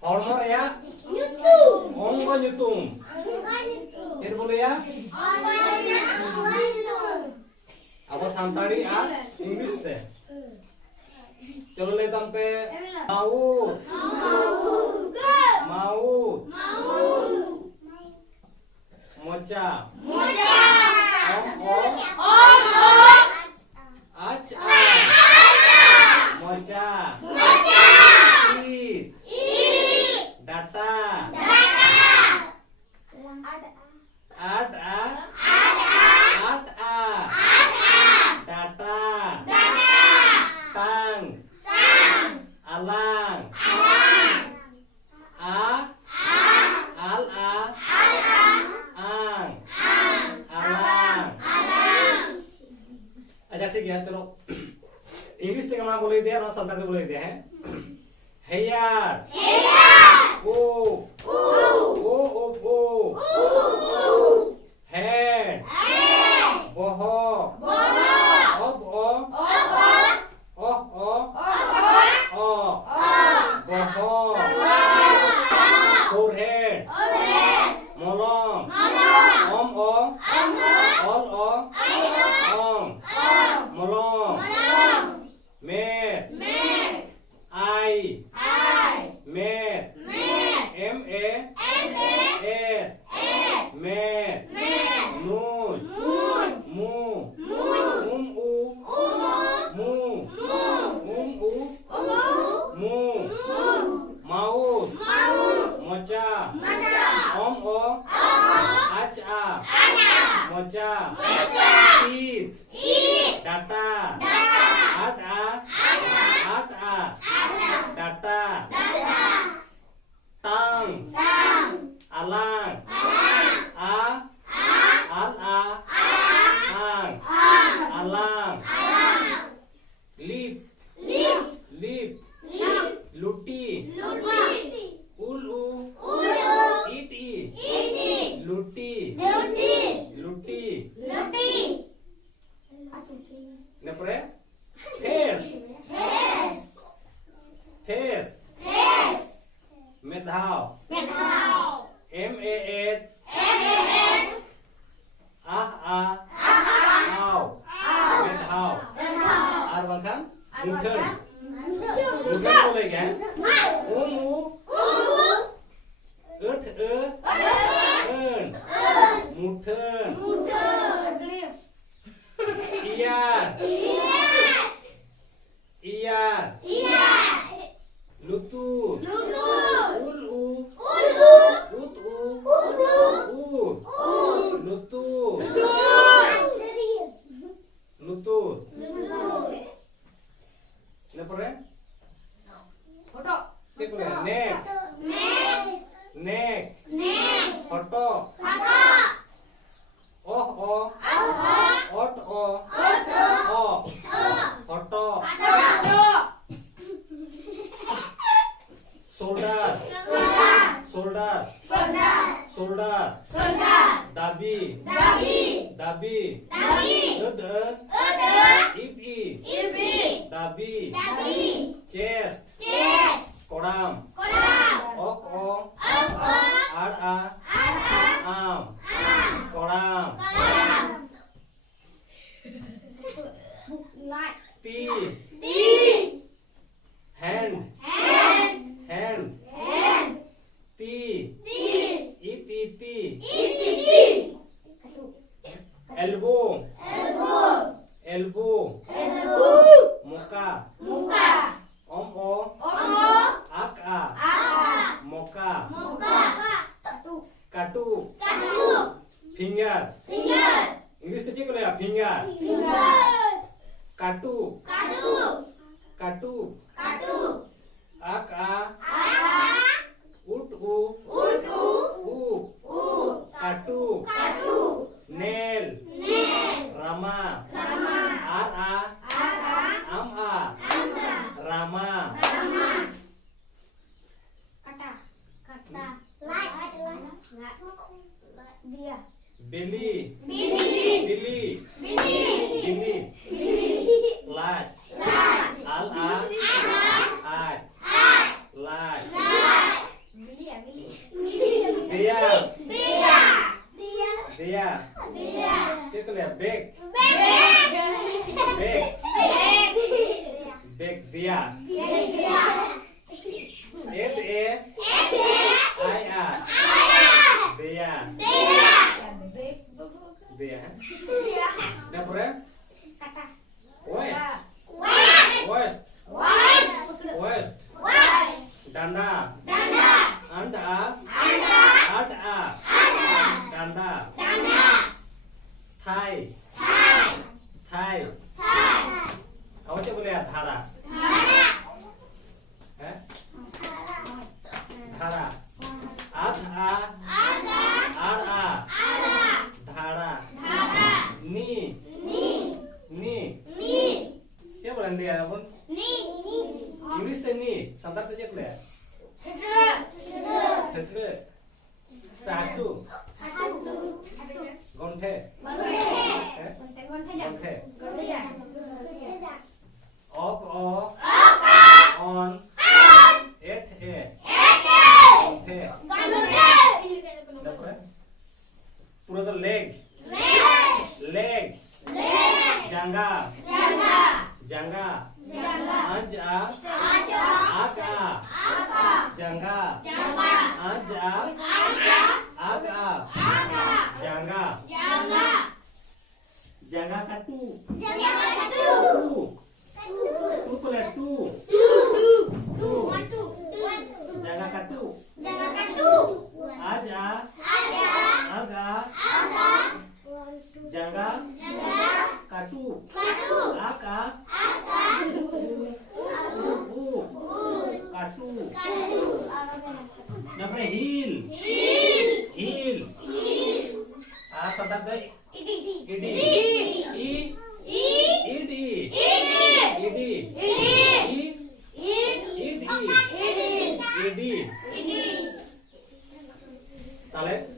Hormor ya? Ongko nyutum. Kira boleh ya? Apa santari ah? Inggris deh. Coba lihat sampai mau. Moca. Aca. Moca. Data. Ada. Data. Tang. Alang. Ang. Alang. अच्छा ठीक है चलो English से कमा बोले दिया और संतान बोले दिया है हेयर ओ हेड बोहो अब बोहो forehead molong molong med eye med med nose mu mouse mocha acha mocha teeth data ada data tang alang ang alang lip luti ulu iti luti Nepre face medhau MAD au medhau arwakan muthen boleh kan muthen Iyan lutut lutut Nepre neck photo photo soldat dabi ipi dabi chest kodam ok ada am kodam ti hand ti iti elbow muka aka moka katu finger English kecil kalau ya finger katu aka katu nail rama ama rama Billy light al light Satu. Satu. Gonte. Gonte. Ok o. On. Et e. Gonte. Dapur. Pura to leg. Leg. Jangga. Jangga. Aja. Aka. Jangga. Aja. Aka. Jangga. Jangga katu. Tu pula tu. Jangga katu. Aja. Aga. Jangga katu. Aka. Katu. Namanya heel. Heel. Santat deh. Idi. Idi. Idi. Tale.